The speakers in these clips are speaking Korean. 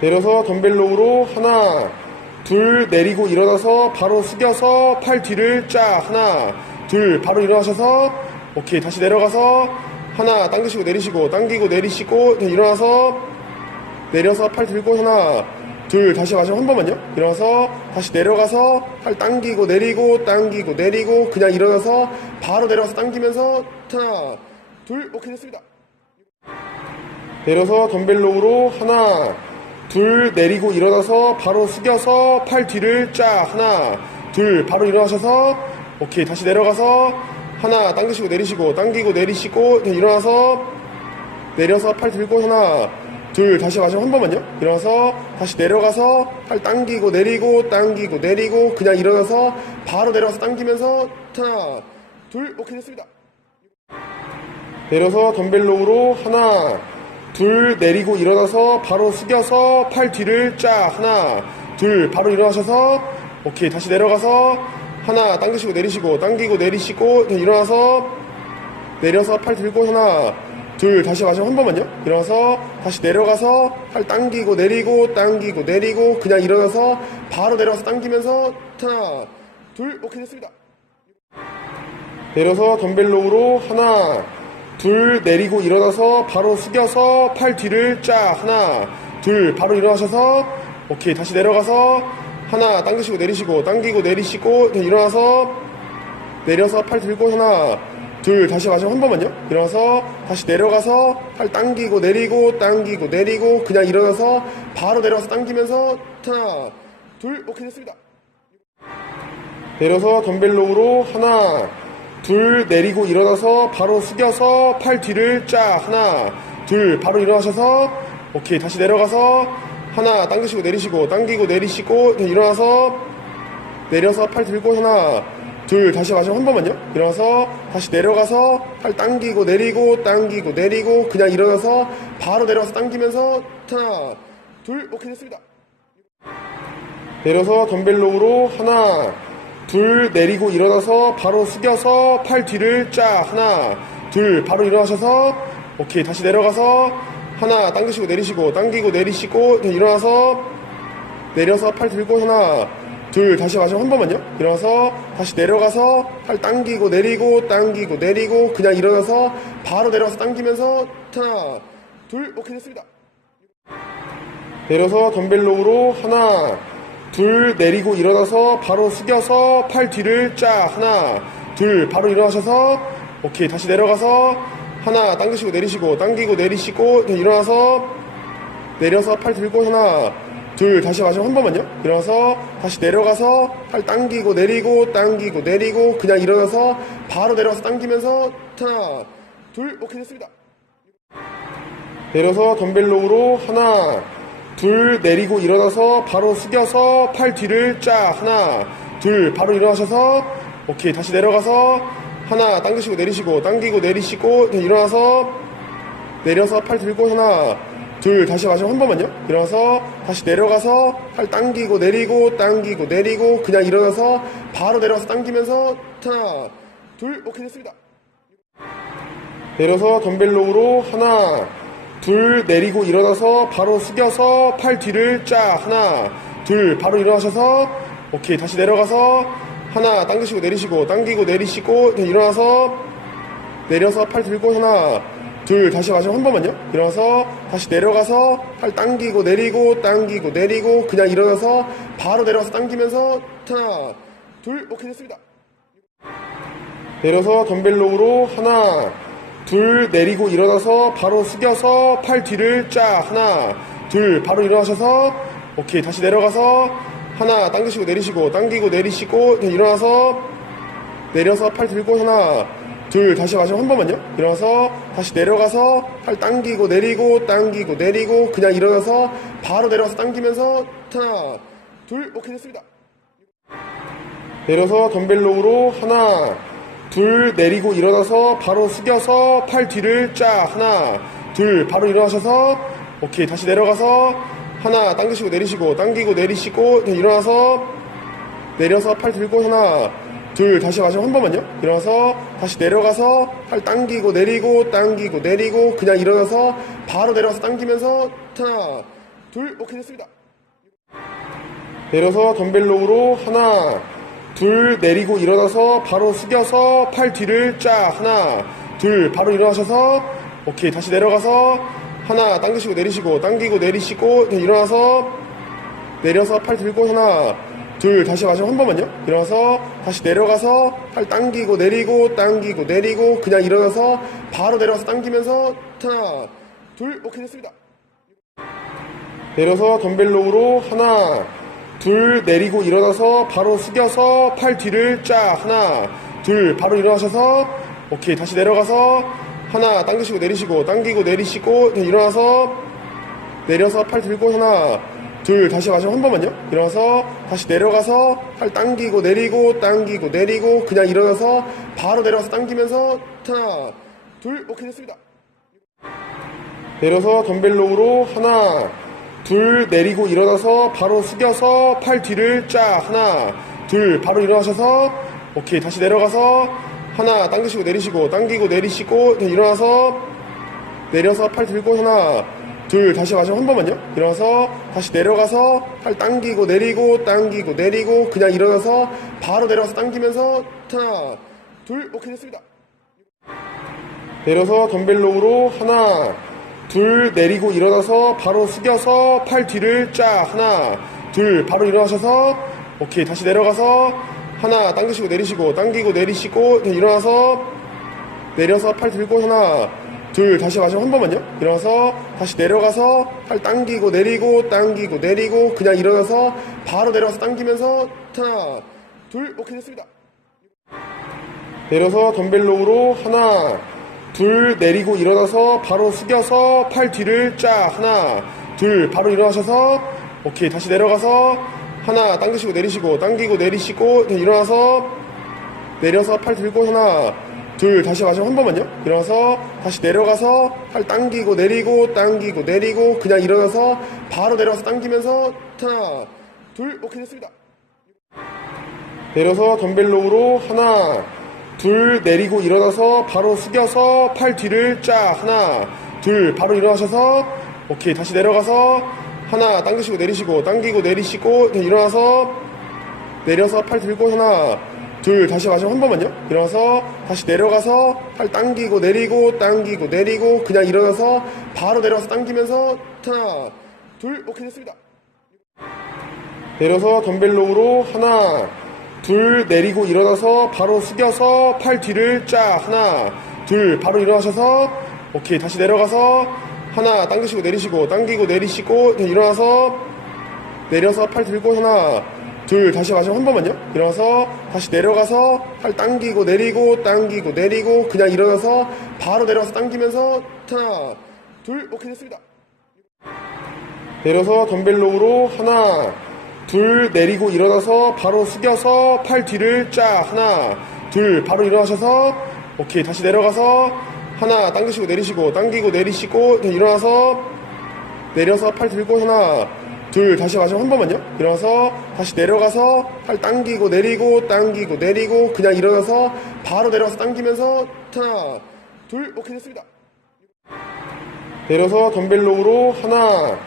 내려서 덤벨로우로 하나, 둘, 내리고 일어나서 바로 숙여서 팔 뒤를 쫙. 하나, 둘, 바로 일어나셔서, 오케이. 다시 내려가서, 하나, 당기시고 내리시고, 당기고 내리시고, 일어나서, 내려서 팔 들고, 하나, 둘, 다시 마시고 한 번만요. 일어나서, 다시 내려가서, 팔 당기고 내리고, 당기고 내리고, 그냥 일어나서, 바로 내려가서 당기면서, 하나, 둘, 오케이. 됐습니다. 내려서 덤벨로우로 하나, 둘, 내리고 일어나서 바로 숙여서 팔 뒤를 쫙. 하나, 둘, 바로 일어나셔서, 오케이. 다시 내려가서, 하나, 당기시고 내리시고, 당기고 내리시고, 일어나서, 내려서 팔 들고, 하나, 둘, 다시 마시고 한 번만요. 일어나서, 다시 내려가서, 팔 당기고 내리고, 당기고 내리고, 그냥 일어나서, 바로 내려가서 당기면서, 하나, 둘, 오케이. 됐습니다. 내려서 덤벨로우로 하나, 둘, 내리고 일어나서 바로 숙여서 팔 뒤를 쫙. 하나, 둘, 바로 일어나셔서, 오케이. 다시 내려가서, 하나, 당기시고 내리시고, 당기고 내리시고, 일어나서, 내려서 팔 들고, 하나, 둘, 다시 마시고 한 번만요. 일어나서, 다시 내려가서, 팔 당기고 내리고, 당기고 내리고, 그냥 일어나서, 바로 내려가서 당기면서, 하나, 둘, 오케이. 됐습니다. 내려서 덤벨로우로 하나, 둘, 내리고 일어나서 바로 숙여서 팔 뒤를 쫙. 하나, 둘, 바로 일어나셔서, 오케이. 다시 내려가서, 하나, 당기시고 내리시고, 당기고 내리시고, 일어나서, 내려서 팔 들고, 하나, 둘, 다시 마시고 한 번만요. 일어나서, 다시 내려가서, 팔 당기고 내리고, 당기고 내리고, 그냥 일어나서, 바로 내려가서 당기면서, 하나, 둘, 오케이. 됐습니다. 내려서 덤벨로우로 하나, 둘, 내리고 일어나서 바로 숙여서 팔 뒤를 쫙. 하나, 둘, 바로 일어나셔서, 오케이. 다시 내려가서, 하나, 당기시고 내리시고, 당기고 내리시고, 일어나서, 내려서 팔 들고, 하나, 둘, 다시 마시고 한 번만요. 일어나서, 다시 내려가서, 팔 당기고 내리고, 당기고 내리고, 그냥 일어나서, 바로 내려가서 당기면서, 하나, 둘, 오케이. 됐습니다. 내려서 덤벨로우로 하나, 둘, 내리고 일어나서 바로 숙여서 팔 뒤를 쫙. 하나, 둘, 바로 일어나셔서, 오케이. 다시 내려가서, 하나, 당기시고 내리시고, 당기고 내리시고, 일어나서, 내려서 팔 들고, 하나, 둘, 다시 마시고 한 번만요. 일어나서, 다시 내려가서, 팔 당기고 내리고, 당기고 내리고, 그냥 일어나서, 바로 내려가서 당기면서, 하나, 둘, 오케이. 됐습니다. 내려서 덤벨로우로 하나, 둘, 내리고 일어나서 바로 숙여서 팔 뒤를 쫙. 하나, 둘, 바로 일어나셔서, 오케이. 다시 내려가서, 하나, 당기시고 내리시고, 당기고 내리시고, 일어나서, 내려서 팔 들고, 하나, 둘, 다시 마시고 한 번만요. 일어나서, 다시 내려가서, 팔 당기고 내리고, 당기고 내리고, 그냥 일어나서, 바로 내려가서 당기면서, 하나, 둘, 오케이. 됐습니다. 내려서 덤벨로우로 하나, 둘, 내리고 일어나서 바로 숙여서 팔 뒤를 쫙. 하나, 둘, 바로 일어나셔서, 오케이. 다시 내려가서, 하나, 당기시고 내리시고, 당기고 내리시고, 일어나서, 내려서 팔 들고, 하나, 둘, 다시 마시고 한 번만요. 일어나서, 다시 내려가서, 팔 당기고 내리고, 당기고 내리고, 그냥 일어나서, 바로 내려가서 당기면서, 하나, 둘, 오케이. 됐습니다. 내려서 덤벨로우로 하나, 둘, 내리고 일어나서 바로 숙여서 팔 뒤를 쫙. 하나, 둘, 바로 일어나셔서, 오케이. 다시 내려가서, 하나, 당기시고 내리시고, 당기고 내리시고, 일어나서, 내려서 팔 들고, 하나, 둘, 다시 마시고 한 번만요. 일어나서, 다시 내려가서, 팔 당기고 내리고, 당기고 내리고, 그냥 일어나서, 바로 내려가서 당기면서, 하나, 둘, 오케이. 됐습니다. 내려서 덤벨로우로 하나, 둘, 내리고 일어나서 바로 숙여서 팔 뒤를 쫙. 하나, 둘, 바로 일어나셔서, 오케이. 다시 내려가서, 하나, 당기시고 내리시고, 당기고 내리시고, 일어나서, 내려서 팔 들고, 하나, 둘, 다시 마시고 한 번만요. 일어나서, 다시 내려가서, 팔 당기고 내리고, 당기고 내리고, 그냥 일어나서, 바로 내려가서 당기면서, 하나, 둘, 오케이. 됐습니다. 내려서 덤벨로우로 하나, 둘, 내리고 일어나서 바로 숙여서 팔 뒤를 쫙. 하나, 둘, 바로 일어나셔서, 오케이. 다시 내려가서, 하나, 당기시고 내리시고, 당기고 내리시고, 일어나서, 내려서 팔 들고, 하나, 둘, 다시 마시고 한 번만요. 일어나서, 다시 내려가서, 팔 당기고 내리고, 당기고 내리고, 그냥 일어나서, 바로 내려가서 당기면서, 하나, 둘, 오케이, 됐습니다. 내려서 덤벨로우로 하나, 둘, 내리고 일어나서 바로 숙여서 팔 뒤를 쫙, 하나, 둘, 바로 일어나셔서, 오케이, 다시 내려가서, 하나, 당기시고 내리시고, 당기고 내리시고, 일어나서, 내려서 팔 들고, 하나, 둘, 다시 마지막 한 번만요. 일어나서, 다시 내려가서, 팔 당기고 내리고, 당기고 내리고, 그냥 일어나서, 바로 내려가서 당기면서, 하나, 둘, 오케이, 됐습니다. 내려서 덤벨로우로 하나, 둘, 내리고 일어나서 바로 숙여서 팔 뒤를 쫙, 하나, 둘, 바로 일어나셔서, 오케이, 다시 내려가서, 하나, 당기시고 내리시고, 당기고 내리시고, 일어나서, 내려서 팔 들고, 하나, 둘, 다시 마지막 한 번만요. 일어나서, 다시 내려가서, 팔 당기고 내리고, 당기고 내리고, 그냥 일어나서, 바로 내려가서 당기면서, 하나, 둘, 오케이, 됐습니다. 내려서 덤벨로우로 하나, 둘, 내리고 일어나서 바로 숙여서 팔 뒤를 쫙, 하나, 둘, 바로 일어나셔서, 오케이, 다시 내려가서, 하나, 당기시고 내리시고, 당기고 내리시고, 일어나서, 내려서 팔 들고, 하나, 둘, 다시 마지막 한 번만요. 일어나서, 다시 내려가서, 팔 당기고 내리고, 당기고 내리고, 그냥 일어나서, 바로 내려가서 당기면서, 하나, 둘, 오케이, 됐습니다. 내려서 덤벨로우로 하나, 둘, 내리고 일어나서 바로 숙여서 팔 뒤를 쫙, 하나, 둘, 바로 일어나셔서, 오케이, 다시 내려가서, 하나, 당기시고 내리시고, 당기고 내리시고, 일어나서, 내려서 팔 들고, 하나, 둘, 다시 마지막 한 번만요. 일어나서, 다시 내려가서, 팔 당기고 내리고, 당기고 내리고, 그냥 일어나서, 바로 내려가서 당기면서, 하나, 둘, 오케이, 됐습니다. 내려서 덤벨로우로 하나, 둘, 내리고 일어나서 바로 숙여서 팔 뒤를 쫙, 하나, 둘, 바로 일어나셔서, 오케이, 다시 내려가서, 하나, 당기시고 내리시고, 당기고 내리시고, 일어나서, 내려서 팔 들고, 하나, 둘, 다시 마지막 한 번만요. 일어나서, 다시 내려가서, 팔 당기고 내리고, 당기고 내리고, 그냥 일어나서, 바로 내려가서 당기면서, 하나, 둘, 오케이, 됐습니다. 내려서 덤벨로우로 하나, 둘, 내리고 일어나서 바로 숙여서 팔 뒤를 쫙, 하나, 둘, 바로 일어나셔서, 오케이, 다시 내려가서, 하나, 당기시고 내리시고, 당기고 내리시고, 일어나서, 내려서 팔 들고, 하나, 둘, 다시 마지막 한 번만요. 일어나서, 다시 내려가서, 팔 당기고 내리고, 당기고 내리고, 그냥 일어나서, 바로 내려가서 당기면서, 하나, 둘, 오케이, 됐습니다. 내려서 덤벨로우로 하나, 둘, 내리고 일어나서 바로 숙여서 팔 뒤를 쫙, 하나, 둘, 바로 일어나셔서, 오케이, 다시 내려가서, 하나, 당기시고 내리시고, 당기고 내리시고, 일어나서, 내려서 팔 들고, 하나, 둘, 다시 마지막 한 번만요. 일어나서, 다시 내려가서, 팔 당기고 내리고, 당기고 내리고, 그냥 일어나서, 바로 내려가서 당기면서, 하나, 둘, 오케이, 됐습니다. 내려서 덤벨로우로 하나, 둘, 내리고 일어나서 바로 숙여서 팔 뒤를 쫙, 하나, 둘, 바로 일어나셔서, 오케이, 다시 내려가서, 하나, 당기시고 내리시고, 당기고 내리시고, 일어나서, 내려서 팔 들고, 하나, 둘, 다시 마지막 한 번만요. 일어나서, 다시 내려가서, 팔 당기고 내리고, 당기고 내리고, 그냥 일어나서, 바로 내려가서 당기면서, 하나, 둘, 오케이, 됐습니다. 내려서 덤벨로우로 하나,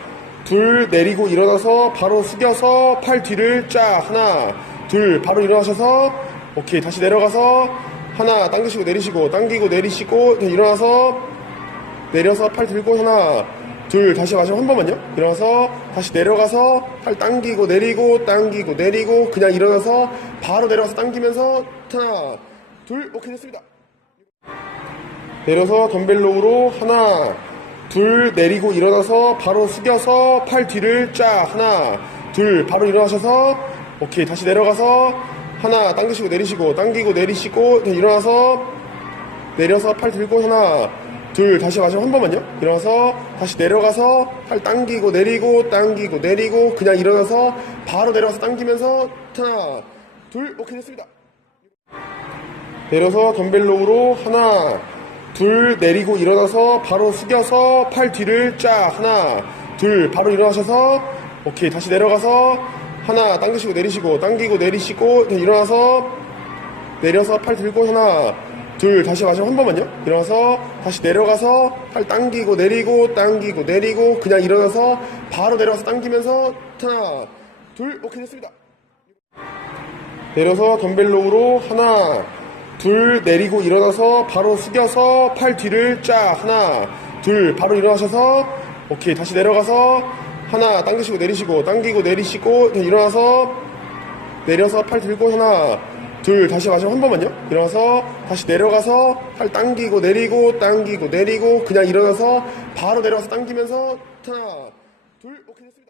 둘, 내리고 일어나서 바로 숙여서 팔 뒤를 쫙, 하나, 둘, 바로 일어나셔서, 오케이, 다시 내려가서, 하나, 당기시고 내리시고, 당기고 내리시고, 일어나서, 내려서 팔 들고, 하나, 둘, 다시 마지막 한 번만요. 일어나서, 다시 내려가서, 팔 당기고 내리고, 당기고 내리고, 그냥 일어나서, 바로 내려가서 당기면서, 하나, 둘, 오케이, 됐습니다. 내려서 덤벨로우로 하나, 둘, 내리고 일어나서 바로 숙여서 팔 뒤를 쫙, 하나, 둘, 바로 일어나셔서, 오케이, 다시 내려가서, 하나, 당기시고 내리시고, 당기고 내리시고, 일어나서, 내려서 팔 들고, 하나, 둘, 다시 마지막 한 번만요. 일어나서, 다시 내려가서, 팔 당기고 내리고, 당기고 내리고, 그냥 일어나서, 바로 내려가서 당기면서, 하나, 둘, 오케이, 됐습니다. 내려서 덤벨로우로 하나, 둘, 내리고 일어나서 바로 숙여서 팔 뒤를 쫙, 하나, 둘, 바로 일어나셔서, 오케이, 다시 내려가서, 하나, 당기시고 내리시고, 당기고 내리시고, 일어나서, 내려서 팔 들고, 하나, 둘, 다시 마지막 한 번만요. 일어나서, 다시 내려가서, 팔 당기고 내리고, 당기고 내리고, 그냥 일어나서, 바로 내려와서 당기면서 하나 둘 오케이 됐습니다. 내려서 덤벨로우로 하나 둘 내리고 일어나서 바로 숙여서 팔 뒤를 쫙 하나 둘 바로 일어나셔서 오케이 다시 내려가서 하나 당기시고 내리시고 당기고 내리시고 일어나서 내려서 팔 들고 하나 둘 다시 마지막 한 번만요. 일어나서 다시 내려가서 팔 당기고 내리고 그냥 일어나서 바로 내려와서 당기면서 하나 둘 오케이 됐습니다.